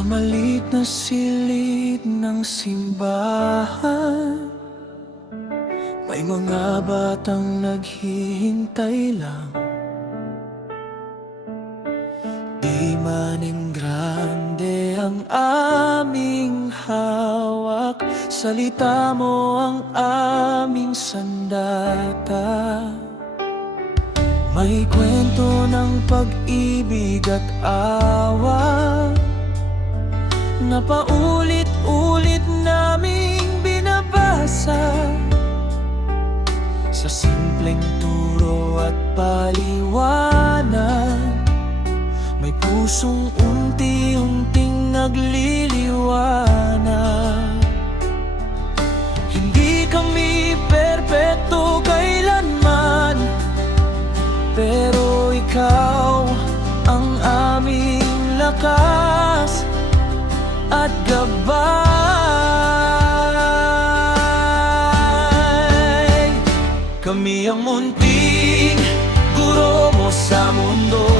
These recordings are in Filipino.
Sa maliit na silid ng simbahan, may mga batang naghihintay lang. Di maning grande ang aming hawak, salita mo ang aming sandata. May kwento ng pag-ibig at awa na paulit-ulit naming binabasa. Sa simpleng turo at paliwanag, may pusong unti-unting nagliliwanag. Hindi kami perpekto kailanman, pero ikaw ang aming lakas at gabay. Kami ang munting guro mo sa mundo,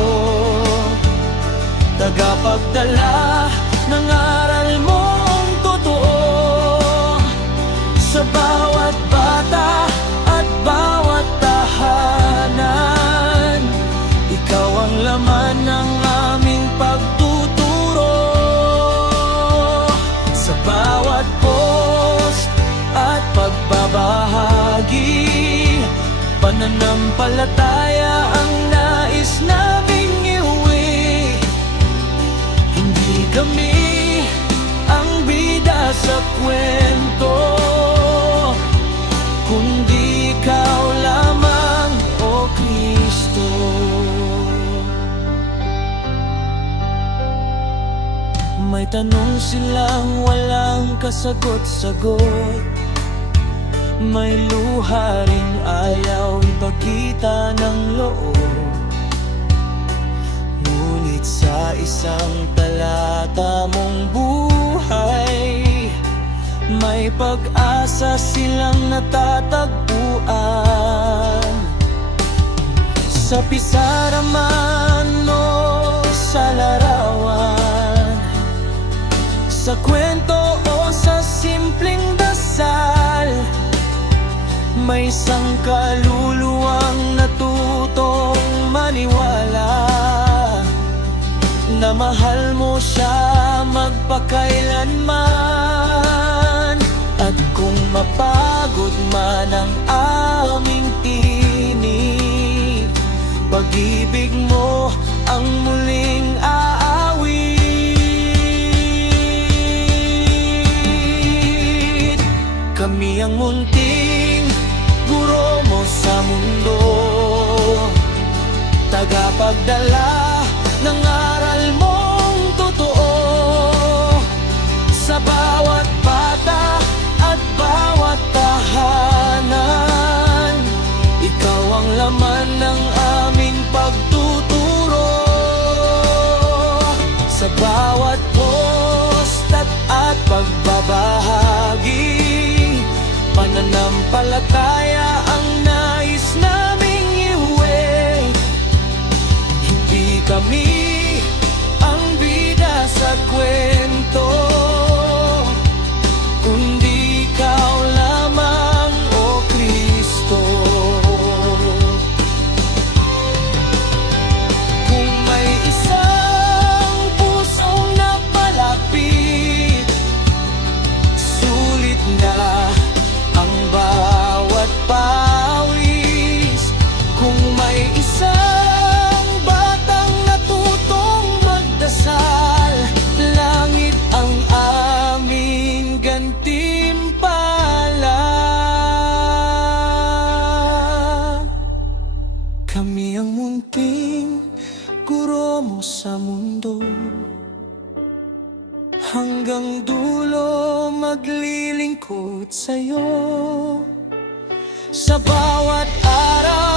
tagapagdala ng aral mong totoo sa bawat bata at bawat tahanan. Ikaw ang laman ng aming pagtuturo sa bawat post at pagbabahagi. Pananampalataya ang nais naming iuwi. Hindi kami ang bida sa kwento, kundi ikaw lamang, O Kristo. May tanong silang walang kasagot-sagot, may luha ring ayaw ipakita ng loob. Ngunit sa isang talata mong buhay, may pag-asa silang natatagpuan. Sa pisara man o sa larawan, sa kwento o sa simpleng dasal, may isang kaluluwang natutong maniwala na mahal mo siya magpakailanman. At kung mapagod man ang aming tinig, pag-ibig mo ang muling aawit. Kami ang munting guro mo sa mundo, tagapagdala ng aral mong totoo sa bawat bata at bawat tahanan. Ikaw ang laman ng aming pagtuturo sa bawat post at pagbabahagi. Pananampalataya ang nais naming iuwi. Hindi kami ang bida sa kwento, kundi ikaw lamang, O Kristo. Kung may isang pusong napalapit, sulit na ang bawat pawis. Kung may isang batang natutong magdasal, langit ang aming gantimpala. Kami ang munting guro mo sa mundo, hanggang dulo maglilingkod sa'yo. Sa bawat araw